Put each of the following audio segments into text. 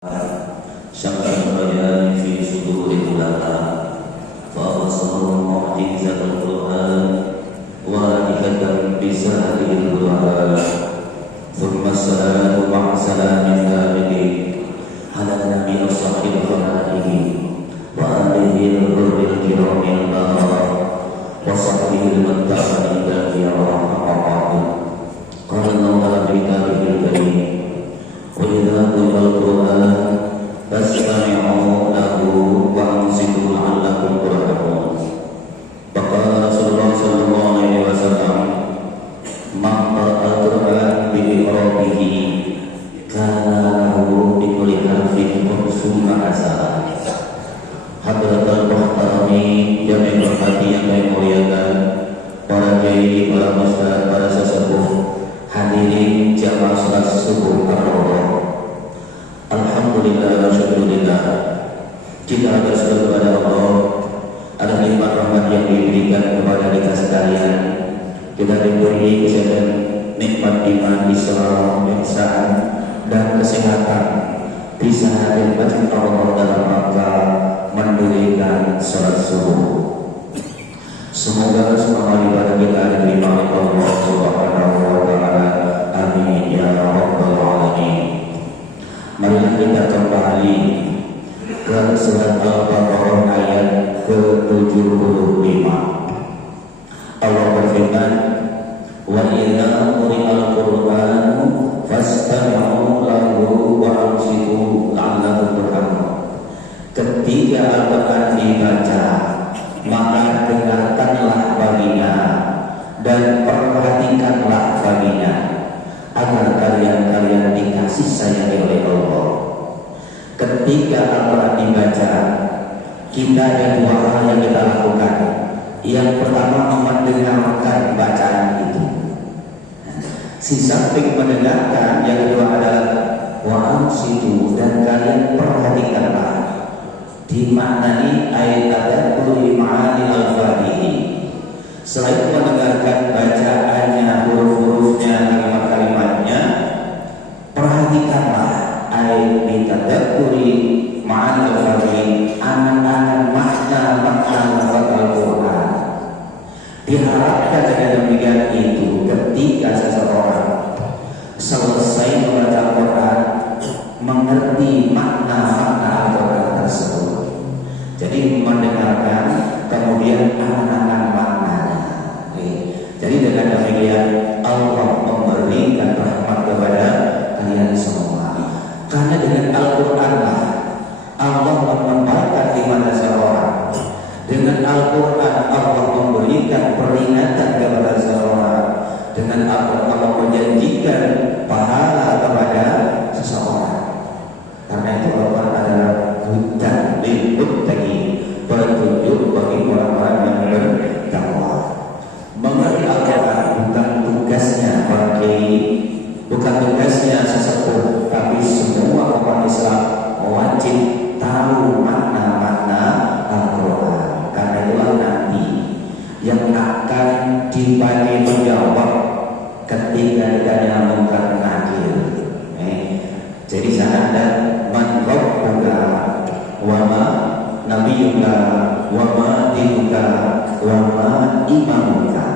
شق البيان في صدور العلماء فأبصر معجزة القرآن واجهة بسائر القرآن ثم الصلاة مع سلام الآمن على النبي الصحيح خلائه وآله الغر الكرام البررة وصحبه المتقى الذي رحمه قال الله في كتابه الكريم وإذا قرئ القرآن فاستمعوا له وأنصتوا لعلكم ترحمون فقال رسول الله صلى الله عليه وسلم من قرأ القرآن بإعرابه كان له بكل حرف خمسون حسنة. Hadratul Muhtarami Jami' Berhati yang kami muliakan, para kiai, para ustaz, para sesepuh, hadirin jamaah salat subuh ar-rawah. Alhamdulillah wa syukurillah, kita atas kepada Allah atas nikmat rahmat yang diberikan kepada kita sekalian. Kita diberi kesehatan, nikmat iman, Islam, ihsan dan kesehatan, bisa hadir masjid Allah dalam rangka mendirikan salat subuh. Semoga semua ibadah kita diterima oleh Allah Subhanahu wa taala. Amin ya rabbal alamin. Marilah kita kembali ke surat Al-Baqarah ayat ke-75. Allah berfirman, "Wa idza quri'al Qur'anu fastami'u lahu wa ansitu la'allakum turhamun." Ketika Al-Quran dibaca, maka dengarkanlah baginya dan perhatikanlah baginya agar kalian dikasih sayang oleh Allah. Ketika Al-Quran dibaca, kita ada dua hal yang kita lakukan. Yang pertama, mendengarkan bacaan itu. Si samping mendengarkan, yang kedua adalah wa'ansitu, dan kalian perhatikanlah. Dimaknani ayat tadabburi ma'ani al-fatihi. Selain mendengarkan bacaannya, huruf-hurufnya, kalimat-kalimatnya, perhatikanlah ayat tadabburi ma'ani al-fatihi, angan-angan makna-makna lafaz Al-Quran. Diharapkan dengan demikian itu, ketika seseorang selesai membaca Quran, mengerti makna-makna Al-Quran tersebut. Jadi mendengarkan, kemudian angan-angan maknanya. Jadi dengan demikian Allah memberikan rahmat kepada kalian semua. Karena dengan Al-Quran lah Allah menempatkan di mana seorang. Dengan Al-Quran Allah memberikan peringatan kepada seorang. Dengan Al-Quran Allah menjanjikan pahala kepada seseorang. Karena itu Al-Quran adalah hudan lil muttaqin, petunjuk bagi orang-orang yang bertakwa. Mengerti Al-Quran bukan tugasnya para kiai, bukan tugasnya sesepuh, tapi semua orang Islam wajib tahu makna-makna Al-Quran. Karena itulah nanti yang akan dipanggil menjawab ketika ditanya munkar nakir. Jadi sana ada man rabbuka wa ma nabiyuka wa ma dinuka wa ma imamuka.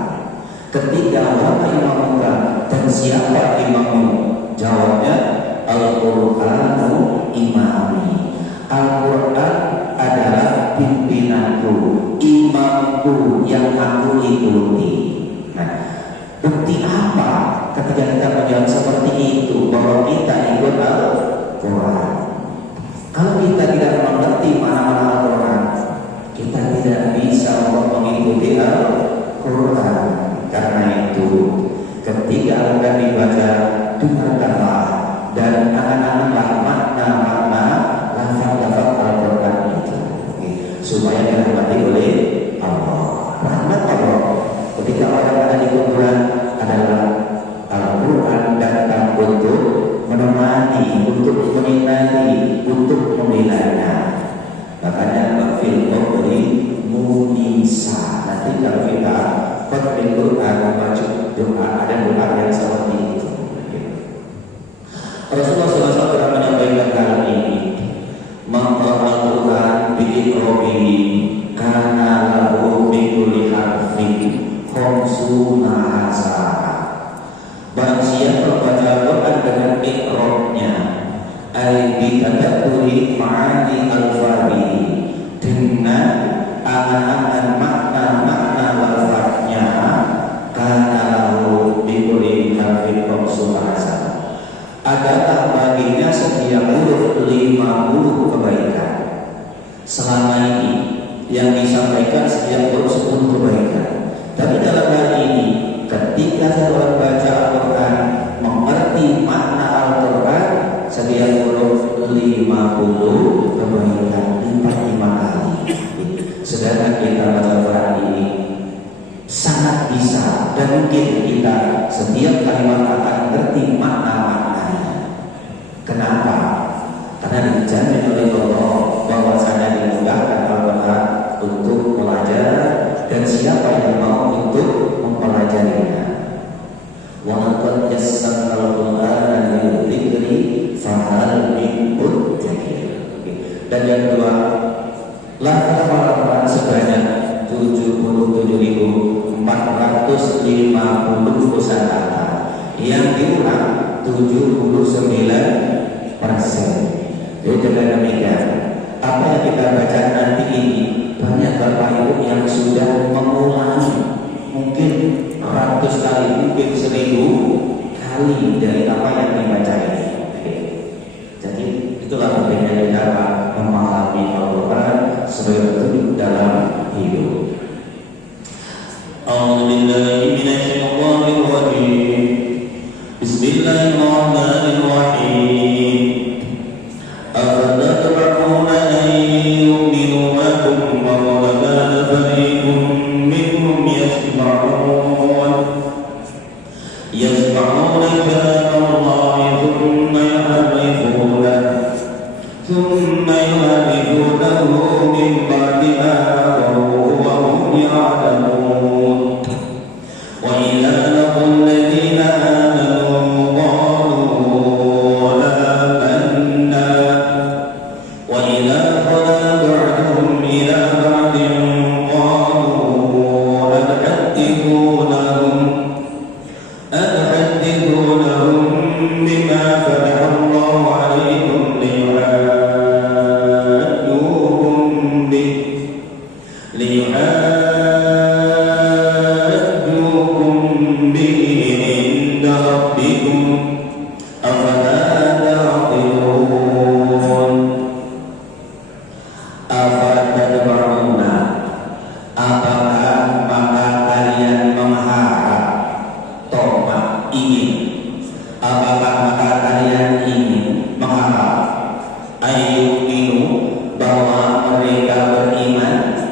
Ketika wa ma imamuka, dan siapa imammu? Jawabnya Al-Qur'anu imami. Al-Qur'an adalah pimpinanku, imamku yang aku ikuti. Nah, bukti apa ketika kita menjawab seperti itu, bahwa kita ikut Al-Quran? Kalau kita tidak mengerti mana-mana Al-Quran, kita tidak bisa mengikuti Al-Quran. Karena itu, ketika Al-Quran dibaca, dengarkanlah dan angan-anganlah makna-makna lafaz-lafaz Al-Quran itu, supaya dirahmati oleh Allah. Rahmat Allah ketika orang ada di kuburan adalah Al-Quran datang untuk menemani, untuk menyinari, untuk membelanya. Makanya bafil qabri munisa. Nanti kalau kita khotbah Quran membaca doa, ada doa yang seperti itu. Rasulullah SAW menyampaikan hal ini, mengqara'al bi'iqrobi karena lahu bikuli harfin khomsuna hasanah. Barang siapa membaca Al-Quran dengan iqrobnya, ay bitadabburi ma'ani al-fabi, dengan angan-angan makna-makna lafaznya, karena lahu bikuli harfin khomsuna hasanah, adalah baginya setiap huruf 50 kebaikan. Selama ini yang disampaikan setiap huruf 10 kebaikan. Tapi dalam hal ini, ketika seorang baca Al-Quran, mengerti makna Al-Quran, setiap huruf 50 kebaikan, 45 kali. Sedangkan kita baca Al-Quran ini sangat bisa, dan mungkin kita setiap kalimat akan mengerti makna-maknanya. Kenapa? Karena dijamin oleh Allah bahwasanya dimudahkan Al-Quran untuk belajar, dan siapa yang mau untuk mempelajarinya. Wa laqad yassarnal Qur'ana lidzikri fahal min muddakir. Dan yang kedua, lafaz Al-Quran sebanyak 77.450 kosakata yang diulang 79%. Jadi dengan demikian, apa yang kita baca nanti ini, banyak Bapak Ibu yang sudah mengulangi mungkin ratus kali, mungkin 1000 kali dari apa yang dibaca ini. Jadi itulah pentingnya cara memahami Al-Quran sebagai bentuk dalam hidup. A'udzubillahi minasyaitonir rajim. Bismillahirrahmanirrahim. أفتطمعون أن يؤمنوا لكم وقد كان فريق منهم يسمعون كلام الله ثم يحرفونه من بعد ما قالوا وهم يعلمون وإذا لقوا الذين آمنوا قالوا آمنا وإذا خلا بعضهم إلى بعض قالوا أتحدثونهم بما فتح الله عليكم ليحاجوكم به عند ربكم أفلا تعقلون أفتطمعون apakah maka kalian mengharap, tomak ingin, apakah maka kalian ingin mengharap ayyuminu bahwa mereka beriman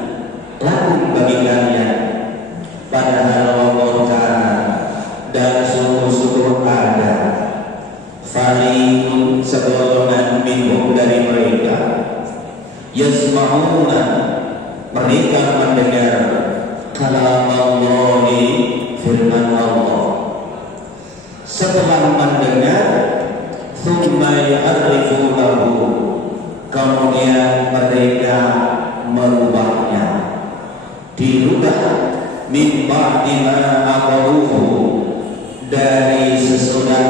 lakum bagi kalian, padahal waqad dan sungguh-sungguh ada fariqun segolongan minhum dari mereka yasma'una mereka mendengar kalam Allah, firman Allah. Setelah mendengar, thumma yuharrifunahu, kemudian mereka merubahnya, dirubah min ba'di ma aqaluhu, dari sesudah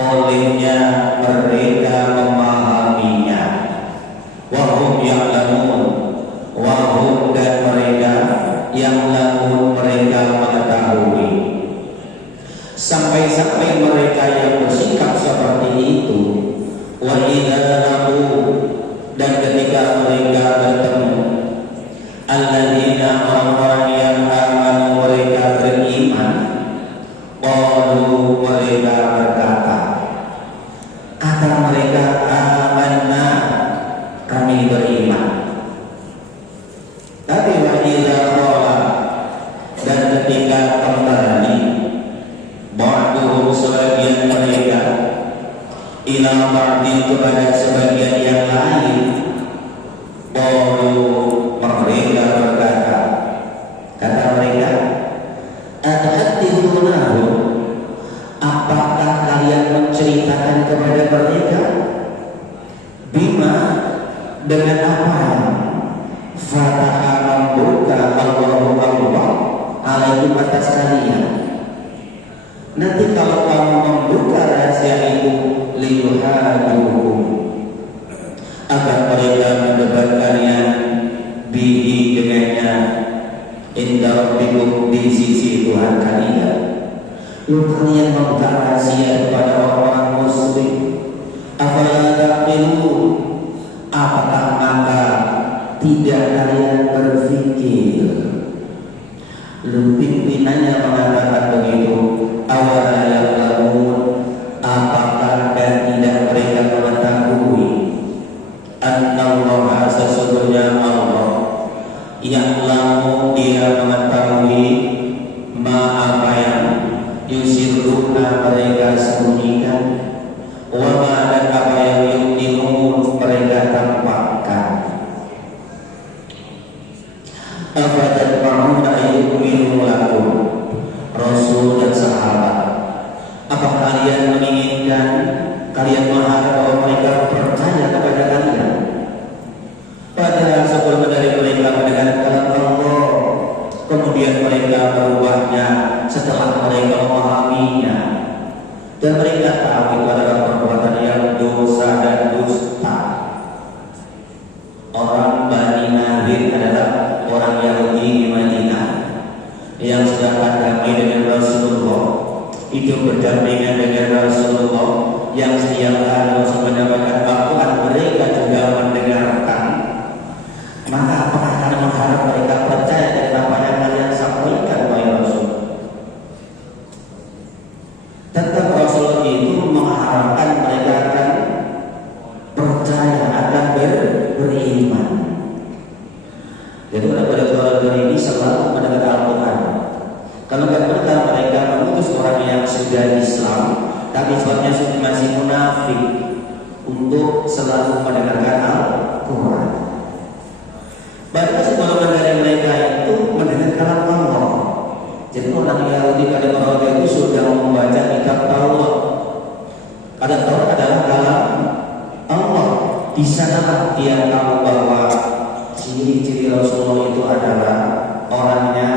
olehnya mereka memahaminya. Wa hum ya'lamun, wahum dan mereka yang lalu mereka mengetahui, sampai-sampai mereka yang bersikap seperti itu. Wa idza lahu, dan ketika mereka bertemu, alladzina orang-orang yang amanu mereka beriman, qalu mereka berkata, kata mereka, amanna kami beriman. Tapi wa'idha qala, dan ketika kembali ba'duhum sebagian mereka ila ba'din kepada sebagian yang lain, qalu mereka berkata, bima, dengan apa? Fataha rabbuka, Allahu Allah alaikum atas kalian. Nanti kalau kamu membuka rahasia itu, liyuhadukum, agar mereka mendebat kalian bihi dengannya, inda rabbikum, di sisi Tuhan kalian. Lalu kalian membuka rahasia kepada orang muslim, afala taqilun, apakah maka tidak kalian berpikir? Lalu pimpinannya mengatakan begitu, awala ya'lamun, apakah dan tidak mereka mengetahui, annallaha, sesungguhnya Allah, ya'lamu, dia mengetahui, ma apa yang yusirruna, mereka sembunyikan, wa ma, dan apa yang yu'limun, mereka tampakkan. Afatatma'una ayyu'minu lakum, Rasul dan sahabat, apa kalian menginginkan, kalian mengharap bahwa mereka percaya kepada kalian? Padahal sebelum dari mereka mendengar kalam Allah, kemudian mereka merubahnya setelah mereka memahaminya, dan mereka tahu itu adalah perbuatan yang dosa dan dusta. Orang Bani Nadir adalah orang Yahudi di Madinah yang sedang damai dengan Rasulullah, hidup berdampingan dengan Rasulullah, yang setiap hari Rasul mendapatkan bahkan mereka juga mendengarkan. Maka apakah kalian mengharap mereka percaya dengan apa yang kalian sampaikan, wahai Rasul? Tetap Rasul itu mengharapkan mereka akan percaya, akan beriman. Jadi pada ini selalu mendengar Al-Quran. Kalau benar mereka mengutus orang yang sudah Islam, tapi sebabnya sudah masih munafik untuk selalu mendengarkan Al-Quran. Bahkan sebelum dari mereka itu mendengar kalam Allah. Jadi orang Yahudi pada orang itu sudah membaca kitab Taurat. Ada Taurat adalah kalam Allah. Di sana dia tahu bahwa ciri-ciri Rasulullah itu adalah orangnya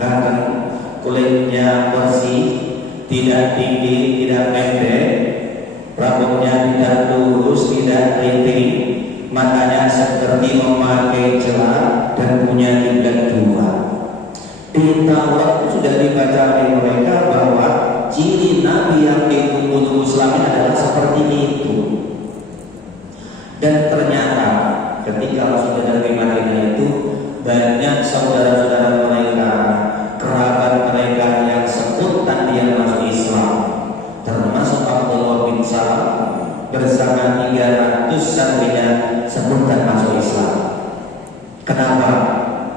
ganteng, kulitnya bersih, tidak tinggi, tidak pendek, rambutnya tidak lurus, tidak keriting, matanya seperti memakai celah dan punya kiblat dua. Di Taurat itu sudah dibaca oleh mereka bahwa ciri Nabi yang ditunggu-tunggu selama ini adalah seperti itu. Dan ternyata ketika Rasul dari Madinah itu banyak saudara-saudara mereka, kerabat mereka yang sebutan dia masuk Islam, termasuk Abdullah bin Salam bersama 300 santrinya sebutan masuk Islam. Kenapa?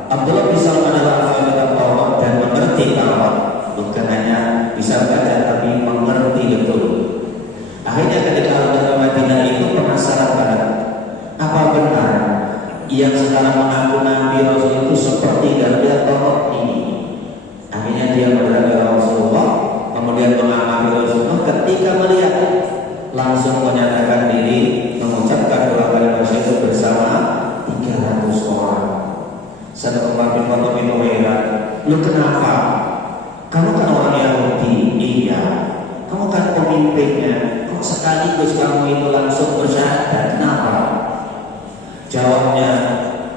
Abdullah bin Salam adalah ahli Taurat dan mengerti Taurat, bukan hanya bisa baca tapi mengerti betul. Akhirnya ketika Rasul Madinah itu penasaran banget, apa benar yang sekarang mengaku Nabi Rasul itu seperti dari Taurat ini? Akhirnya dia berada Rasulullah, kemudian mengamati Rasulullah. Ketika melihat, langsung menyatakan diri, mengucapkan doa kalimat syahadat bersama 300 orang. Sadar Umar bin Khattab bin Umairah, lu kenapa? Kamu kan orang Yahudi. Iya. Kamu kan pemimpinnya. Kok sekaligus kamu itu langsung bersyahadat? Kenapa? Jawabnya,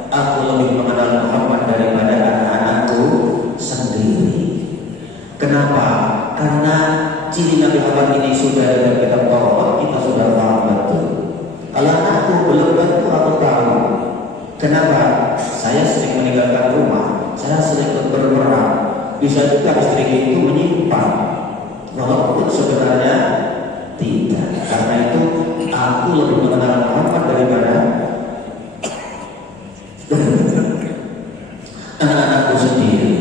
aku lebih mengenal Muhammad daripada anak-anakku sendiri. Kenapa? Karena ciri Nabi Muhammad ini sudah dalam kitab Taurat, kita sudah paham betul. Kalau aku belum tentu aku tahu. Kenapa? Saya sering meninggalkan rumah, saya sering berperang. Bisa juga istri itu menyimpan, walaupun sebenarnya tidak. Karena itu aku lebih mengenal Muhammad daripada anak-anakku sendiri.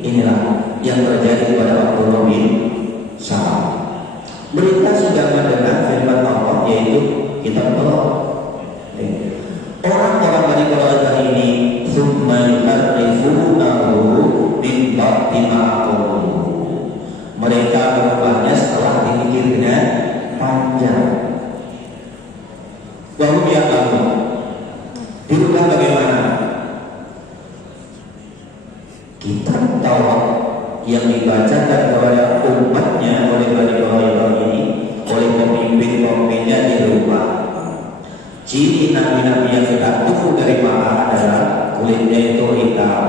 Inilah yang terjadi pada Abdullah bin Salam. Mereka sudah mendengar firman Allah, yaitu kitab Taurat. Orang-orang dari golongan ini summa yuharrifunahu min ba'di ma qulu. Mereka berubahnya setelah dipikir dengan panjang. Bahwa Dirubah bagaimana? Kita Taurat yang dibacakan kepada umatnya oleh Bani Quraidah ini, oleh pemimpin-pemimpinnya dirubah. Ciri nabi-nabi yang sudah tumbuh dari Makkah adalah kulitnya itu hitam,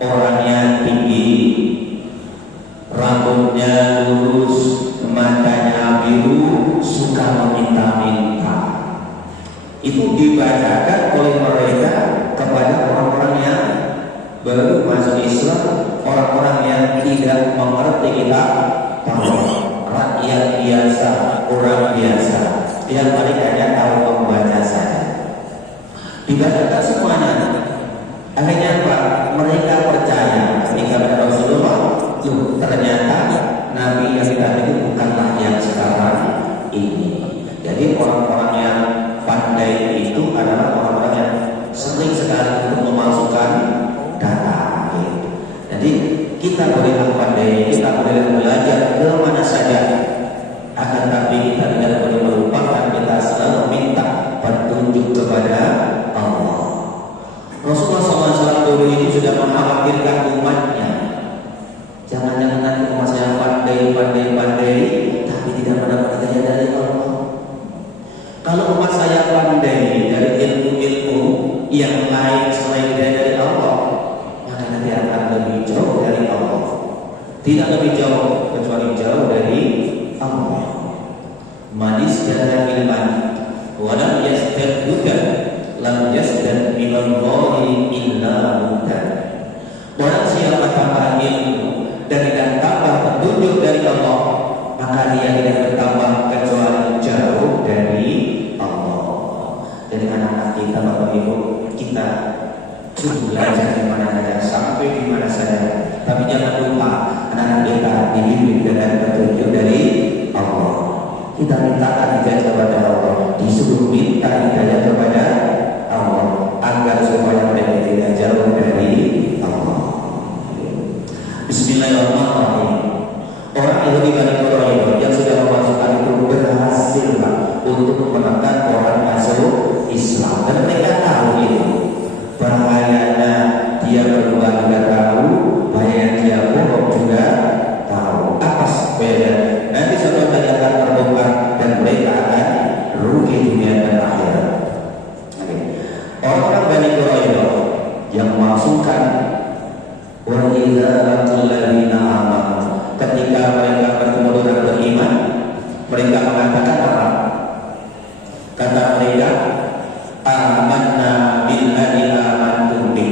orangnya tinggi, rambutnya lurus, matanya biru, suka meminta-minta. Itu dibacakan oleh mereka kepada orang-orang yang baru masuk Islam, orang-orang yang tidak mengerti kitab Taurat, rakyat biasa, orang biasa yang mereka hanya tahu membaca saja. Dibacakan semuanya. Akhirnya apa? Mereka percaya kepada Rasulullah. Ternyata Nabi yang kita itu bukanlah yang sekarang ini. Jadi orang-orang yang pandai itu adalah orang-orang yang sering sekali untuk memasukkan data. Jadi kita bolehlah pandai, kita bolehlah belajar ke mana saja, akan tapi kita tidak boleh melupakan, kita selalu minta petunjuk kepada Allah. Rasulullah SAW dulu itu sudah mengkhawatirkan umatnya. Jangan-jangan nanti umat saya pandai, tapi tidak mendapat hidayah dari Allah. Kalau umat saya pandai dari ilmu-ilmu yang lain selain dari Allah, maka nanti akan lebih jauh dari Allah. Tidak lebih jauh, kecuali jauh dari Allah. Manis dan ilman, walam yasdad hudan, lam yasdad minallahi illa hudan. Orang siapa tambah ilmu dan tidak tambah petunjuk dari Allah, maka dia tidak bertambah kecuali jauh dari Allah. Jadi anak-anak kita, Bapak Ibu, kita belajar di mana saja, sampai di mana saja. Tapi jangan lupa anak-anak kita dibimbing dengan petunjuk dari Allah. Kita mintakan hidayah kepada Allah, disuruh minta hidayah kepada Allah agar supaya mereka tidak jauh dari Allah. Bismillahirrahmanirrahim. Orang Yahudi Bani Quraidah yang sudah memasukkan itu berhasil untuk menekan orang masuk Islam, dan mereka tahu itu bahayanya dia berubah juga tahu, bahayanya dia bohong juga tahu. Apa beda? Nanti suatu saat akan terbongkar dan mereka akan rugi dunia dan akhirat. Orang-orang Bani Quraidah yang memasukkan wa idza laqul ladzina amanu, ketika mereka bertemu dengan beriman, mereka mengatakan apa? Kata mereka, amanna billahi amantum bi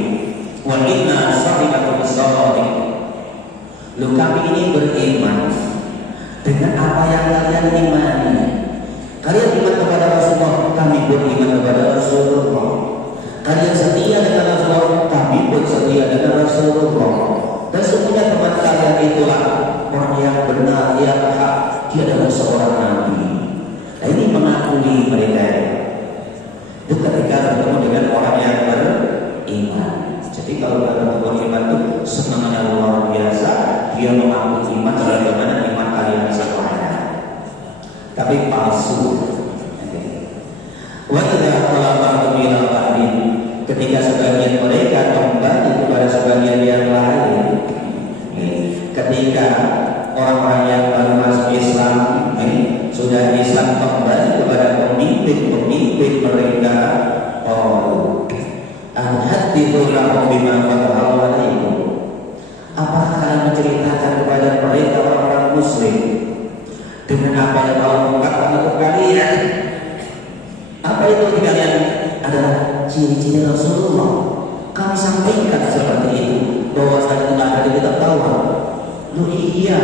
wa inna sahibakum shadiq. Lu kami ini beriman dengan apa yang kalian imani. Kalian iman kepada Rasulullah, kami pun iman kepada Rasulullah. Kalian setia dengan Rasulullah, kami pun setia dengan Rasulullah. Dan semuanya teman kalian itulah orang yang benar, yang hak. Dia adalah seorang nabi. Nah, ini mengakui mereka itu ketika bertemu dengan orang yang beriman. Jadi kalau bertemu beriman itu semangatnya luar biasa. Dia mengaku iman sebagaimana iman kalian semuanya, tapi palsu. Wa idza qala ba'dhum ila ba'din, ketika sebagian mereka kembali kepada sebagian yang lain. Ketika orang-orang yang baru masuk Islam, sudah Islam, kembali kepada pemimpin mereka, an-hadithu lahum bima fataha alaikum. Apakah kalian menceritakan kepada mereka orang-orang Muslim dengan apa yang Allah bukakan untuk kalian? Apa itu kalian adalah ciri-ciri Rasulullah? Kami sampaikan seperti itu, bahwa saat itu ada di kitab Taurat. Lu iya,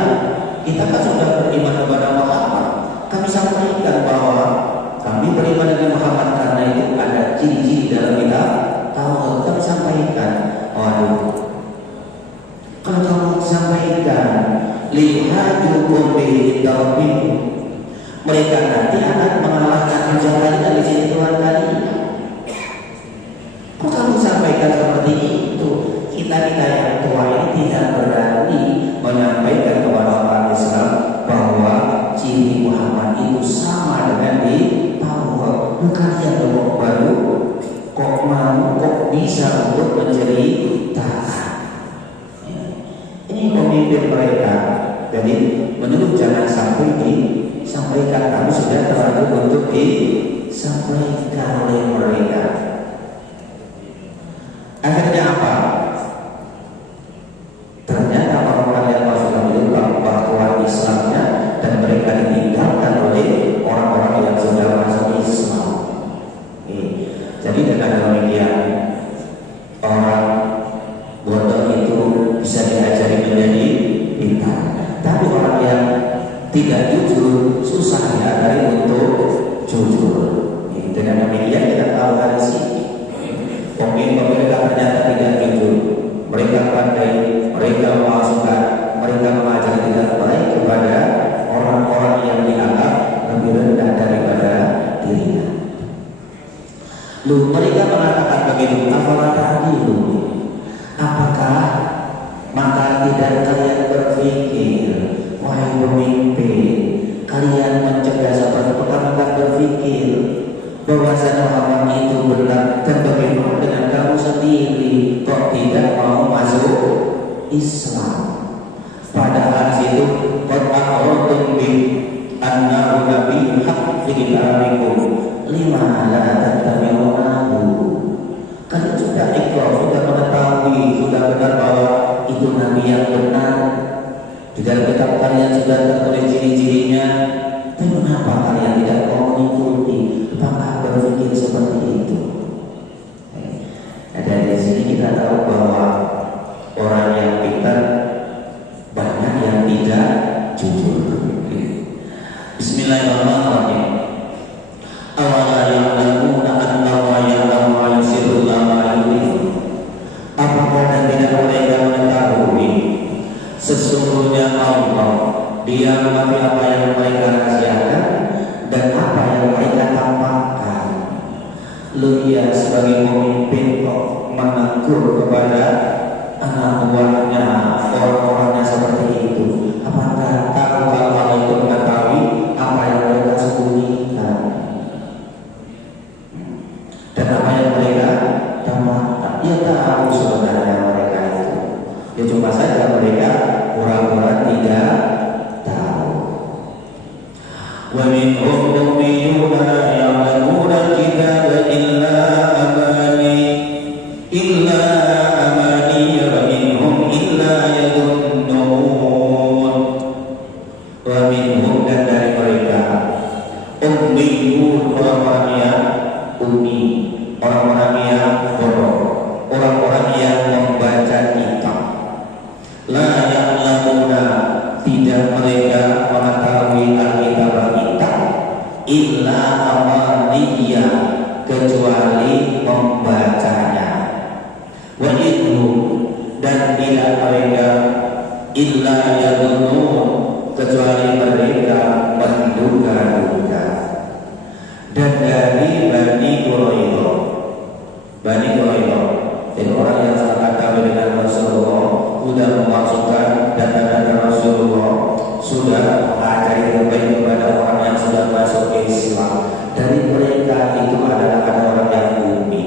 kita kan sudah beriman kepada Muhammad. Kami sampaikan bahwa kami beriman dengan Muhammad karena itu ada ciri-ciri dalam kitab Taurat. Kami sampaikan, waduh, kalau kamu sampaikan lihajukum bihi tawbikum, mereka nanti akan mengalahkan hujah kalian di sisi Tuhan kalian. Kok kamu sampaikan seperti itu? Kita yang tua ini tidak berani menyampaikan kepada orang Islam bahwa ciri Muhammad itu sama dengan di Taurat. Kalian baru kok Jadi menurut jangan sampai disampaikan, kami sudah terlalu untuk disampaikan oleh mereka. Akhirnya apa? Ternyata orang-orang yang masuk bahwa Islamnya dan mereka ditinggalkan oleh orang-orang yang sudah masuk Islam. Jadi dengan demikian orang bodoh itu bisa diajari menjadi pintar, tapi orang yang tidak jujur susah diajari untuk jujur. Dengan demikian kita tahu hari sini pemerintah ternyata tidak jujur, mereka pandai, mereka memasukkan, mereka mengajar tidak baik kepada orang-orang yang dianggap lebih rendah daripada dirinya. Mereka mengatakan begitu, apakah maka tidak kalian berpikir, wahai pemimpin, kalian mencegah seperti apakah berpikir bahwasanya Muhammad itu benar, dan bagaimana dengan kamu sendiri kok tidak mau masuk Islam? Padahal situ qad aqrartum bi annahu nabiyyun haqq fi kitabikum lima la tattabi'unahu. Kalian sudah ikhlas, sudah mengetahui, sudah benar bahwa itu nabi yang benar, di dalam kitab kalian sudah tertulis ciri-cirinya, tapi mengapa kalian tidak mau mengikuti? Apakah berpikir seperti itu? Nah, dari sini kita tahu bahwa orang yang pintar banyak yang tidak jujur. Bismillahirrahmanirrahim. Awala ya'lamuna annahu ya'lamu ma yusirruna wa ma yu'linun. Apakah dan tidak mereka mengetahui sesungguhnya Allah Dia mengetahui apa yang mereka rahasiakan dan apa yang mereka tampakkan. Lu ya sebagai pemimpin kok menegur kepada anak buahnya, orang-orangnya seperti itu. Apakah tahu kalau Allah itu mengetahui apa yang mereka sembunyikan dan apa yang mereka tampakkan? Ya tahu sebenarnya mereka itu. Ya cuma saja mereka pura-pura tidak tahu. Wa minhum ummiyuna la ya'lamuna al-kitaba illa amani wa minhum illa yadhunnun. Wa minhum, dan dari mereka ummiyun, orang-orang yang ummi, orang-orang yang bodoh, orang-orang yang membaca kitab. La ya'lamuna, tidak mereka mengetahui alkitab illa amaniya, kecuali membacanya. Wa itu, dan tidak mereka illa yadhunnun, kecuali mereka menduga-duga. Dan dari Bani Quraidah, dan orang yang sangat kami dengan Rasulullah sudah memasukkan data-data Rasulullah, sudah mengajari terbaik kepada orang yang sudah masuk ke Islam. Dari mereka itu adalah ada orang yang ummi.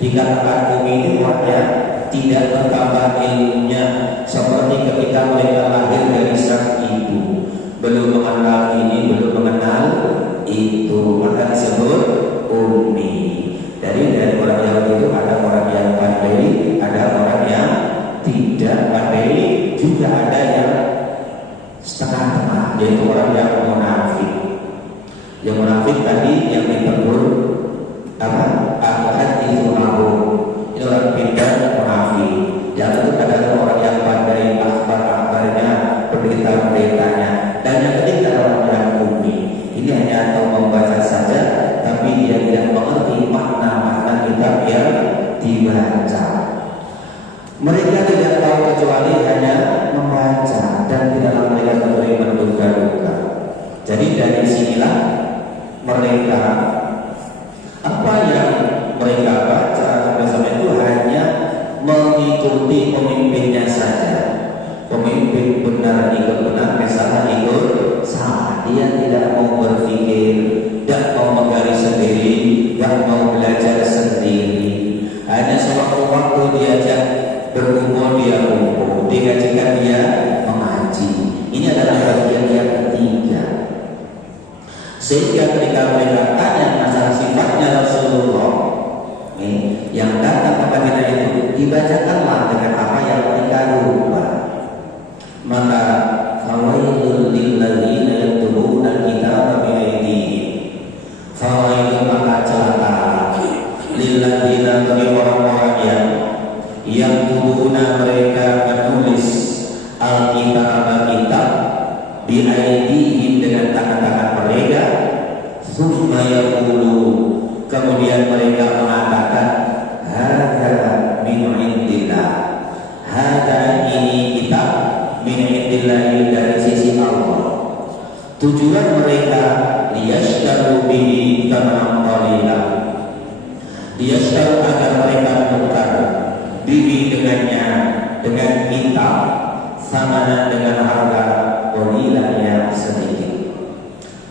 Dikatakan ummi itu artinya tidak bertambah ilmunya, seperti ketika mereka lahir dari sang ibu, belum mengenal ini, belum mengenal itu, maka disebut ummi. Dari orang yang itu ada orang yang pandai, ada orang yang tidak pandai, juga ada yang setengah-tengah, yaitu orang yang munafik. Yang munafik tadi yang ditegur apa? Al-hadithu ma'hum. Ini orang pintar munafik. Yang itu adalah orang yang pandai akhbar-akhbarnya, berita-beritanya. Dan yang ketiga orang yang ummi. Ini hanya tahu membaca saja, tapi dia tidak mengerti makna-makna kitab yang dibaca. Mereka tidak tahu kecuali hanya membaca, dan tidaklah mereka kembali menduga-duga. Jadi dari sinilah mereka, apa yang mereka baca bersama itu hanya mengikuti pemimpinnya saja. Pemimpin benar ikut benar, salah ikut salah. Dia tidak mau berpikir, tidak mau menggali sendiri, tidak mau belajar sendiri. Hanya sewaktu-waktu diajak berkumpul dia kumpul, digajikan dia mengaji. Ini kemudian mereka mengatakan hadza min indillah, hadza ini kitab min indillah, dari sisi Allah. Tujuan mereka liyashtaru bihi thamanan qalila, liyashtaru agar mereka menukar bihi dengannya, dengan kitab, sama dengan harga qalila yang sedikit.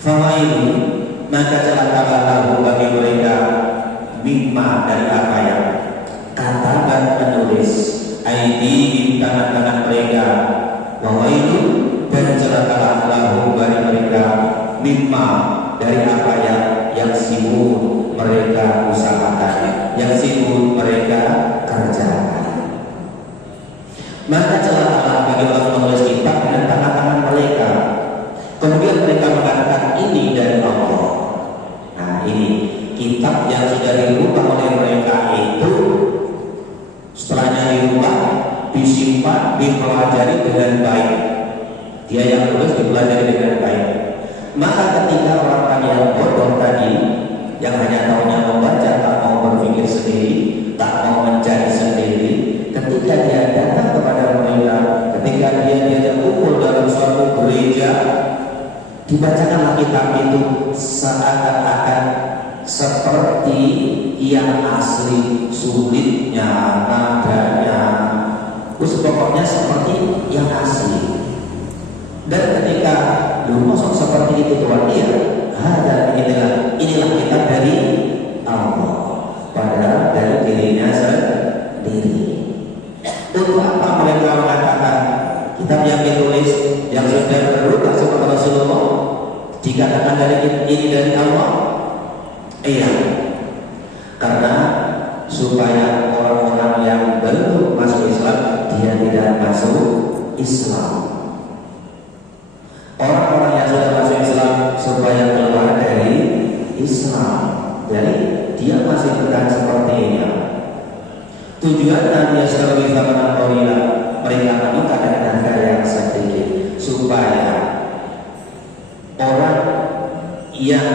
Fawailu, maka celakalah lahu bagi mereka mimma, dari apa yang katakan penulis, aidi tangan-tangan mereka, wawailu, dan celakalah lahu bagi mereka mimma, dari apa yang sibuk mereka usahakan, yang sibuk mereka kerjakan. Maka celakalah bagi orang menulis kitab dengan tangan-tangan mereka. Kemudian mereka mengatakan ini dari Allah. Nah, ini kitab yang sudah dirubah oleh mereka itu, setelahnya dirubah, disimpan, dipelajari dengan baik. Dia yang tulis dipelajari dengan baik. Maka ketika orang yang bodoh tadi, yang hanya tahunya membaca, tak mau berpikir sendiri, tak mau mencari sendiri, ketika dia datang kepada mereka, ketika dia diajak kumpul dalam suatu gereja, dibacakanlah kitab itu seakan-akan seperti yang asli, sulitnya, nadanya, pokoknya seperti yang asli. Dan ketika masuk seperti itu Tuhan, iya, inilah kitab dari Allah, padahal dari dirinya sendiri. Untuk apa mereka mengatakan kitab yang ditulis yang sudah berubah seperti Rasulullah dikatakan ini dari Allah? Iya, karena supaya orang-orang yang belum masuk Islam dia tidak masuk Islam. Orang-orang yang sudah masuk Islam supaya keluar dari Islam. Jadi dia masih bertahan seperti ini. Tujuan dia sudah bisa menangkalilah, mereka meminta dengan harga yang sedikit, supaya orang yang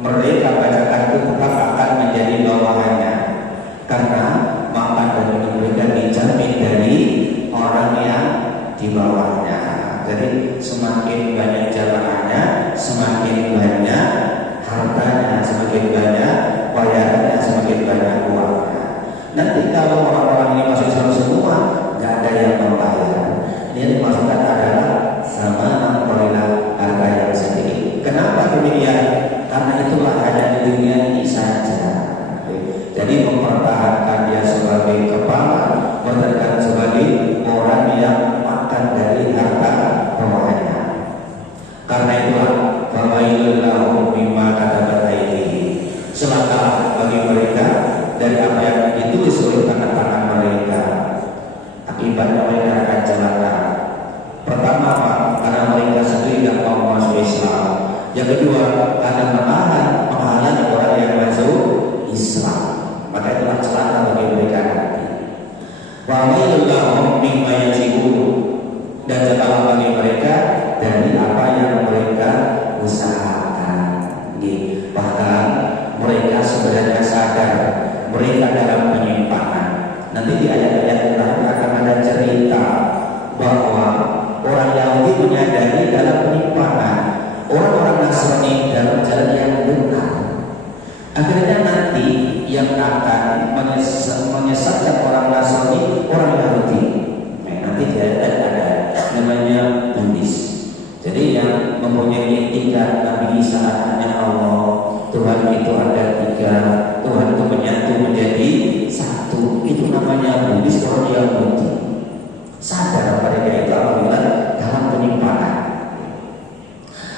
mereka bacakan itu tetap akan menjadi bawahannya, karena makan dan minum mereka dijamin dari orang yang di bawahnya. Jadi semakin banyak jamaahnya, semakin banyak hartanya, semakin banyak bayarannya, semakin banyak uangnya. Nanti kalau orang-orang ini masuk Islam semua, nggak ada yang membayar. Ini dimaksudkan adalah sama angkorilah harga yang sedikit. Kenapa demikian? Karena itulah ada di dunia ini saja. Jadi mempertahankan dia sebagai kepala, mempertahankan sebagai orang yang makan dari harta bawahannya. Karena itulah fawailul lahum mimma katabat aydihim, celaka bagi mereka dari apa yang ditulis oleh tangan-tangan mereka. Akibatnya mereka akan celaka. Pertama, karena mereka sendiri tidak mau masuk Islam. Yang kedua, akan menghalangi orang yang masuk Islam. Maka itulah celaka bagi mereka nanti. Fawailul lahum mimma yajibun, dan celaka bagi mereka dari apa yang mereka usahakan. Bahkan mereka sebenarnya sadar mereka dalam penyimpangan. Nanti di ayat-ayat terakhir akan ada cerita bahwa orang Yahudi menyadari dalam penyimpangan, orang-orang Nasrani dalam jalan yang benar. Akhirnya nanti yang akan menyesatkan orang Nasrani, orang Yahudi. Nanti di ayat ada namanya Buddhis. Jadi yang mempunyai etika Nabi Isa anaknya Allah, Tuhan itu ada tiga, Tuhan itu menyatu menjadi satu. Itu namanya Buddhis, orang Yahudi. Sadar mereka itu apabila dalam penyimpangan.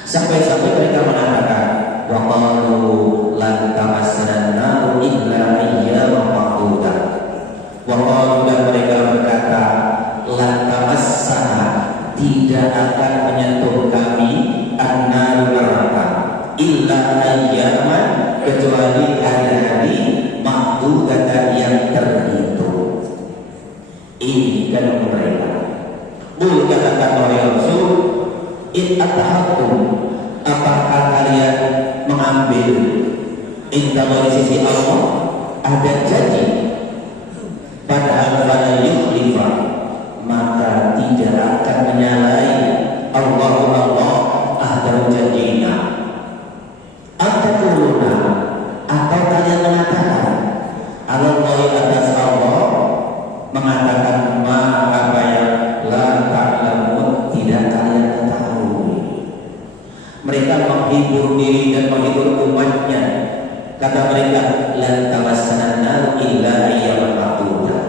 Sampai-sampai mereka mengatakan, wa qalu lan tamassana an-nar illa ayyaman ma'dudah. Wa qalu, dan mereka berkata, lan tamassana, tidak akan menyentuh kami an-nar neraka illa ayyaman, kecuali hari-hari Inta di sisi Allah ada janji, padahal pada yukhlifa, maka tidak akan menyalahi Allah ahdahu janjinya. Atakuluna, atau kalian mengatakan Allah atas Allah, mengatakan apa yang la ta'lamun, tidak kalian ketahui. Mereka menghibur diri dan menghibur umatnya. Kata mereka, lan tamassana nar illa ayyaman ma'dudah.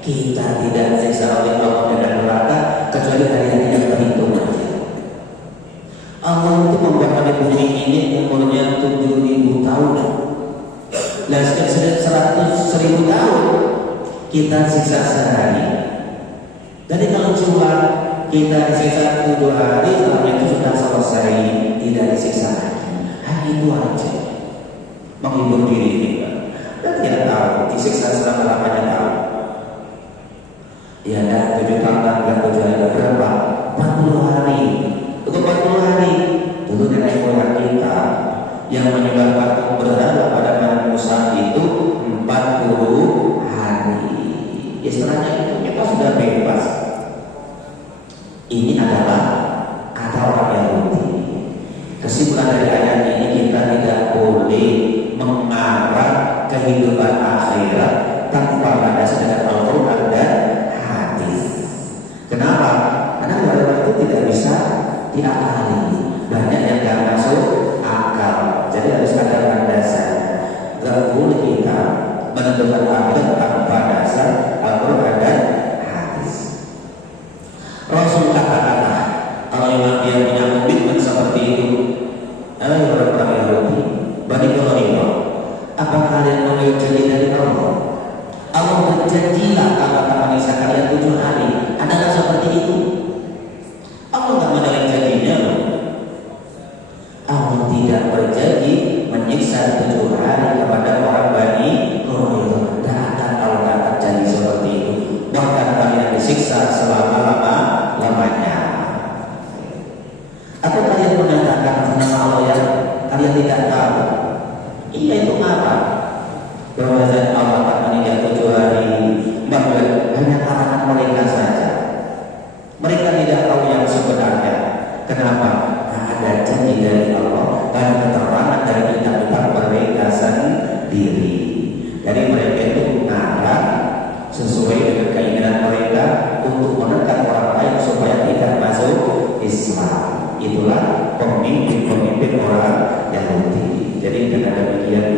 Kita tidak disiksa oleh Allah dengan neraka kecuali hari-hari yang terhitung saja. Allah itu membuat bumi ini umurnya 7.000 tahun. Dan sejak 100.000 tahun kita siksa sehari. Jadi kalau cuma kita disiksa 7 hari, setelah itu sudah selesai, tidak disiksa lagi. Hanya itu aja. Menghibur diri kita dan tidak tahu disiksa selama-lamanya tahu. Ya dah 7 tahun dan 7 hari berapa? 40 hari. Untuk 40 hari dulu nenek moyang kita yang menyembah patung berhala pada Nabi Musa itu 40 hari. Istilahnya itu kita sudah bebas. Ini adalah kata orang Yahudi. Kesimpulan dari ayat ini, kita tidak boleh mengarah kehidupan akhirat tanpa ada sedangkan Al-Quran dan hadis. Kenapa? Karena hal itu tidak bisa diakali. Banyak yang tidak masuk akal. Jadi harus ada landasan. Gak boleh kita menentukan akhirat tanpa dasar Al-Quran dan hadis. Rasul kata-kata, kalau memang dia punya komitmen seperti itu, orang-orang Yahudi, Bani Quraisy, apa kalian mengambil janji dari Allah? Allah berjanjilah kalau akan menyiksa kalian 7 hari. Adakah seperti itu? Allah tak menolak janjinya. Allah tidak berjanji menyiksa 7 hari kepada orang Bani Quraisy. Dan akan Allah akan janji seperti itu. Bahkan kalian disiksa selama-lamanya. Atau kalian mengatakan nama Allah yang kalian tidak tahu? Iya, itu apa? Bahwasanya Allah akan meninggal 7 hari, bahwa hanya kalangan mereka saja. Mereka tidak tahu yang sebenarnya. Kenapa? Nah, ada janji dari Allah dan keterangan dari kitab-kitab mereka sendiri. Dari mereka itu mengarah sesuai dengan keinginan mereka untuk menekan orang lain supaya tidak masuk Islam. Itulah pemimpin-pemimpin orang Yahudi. Jadi dengan demikian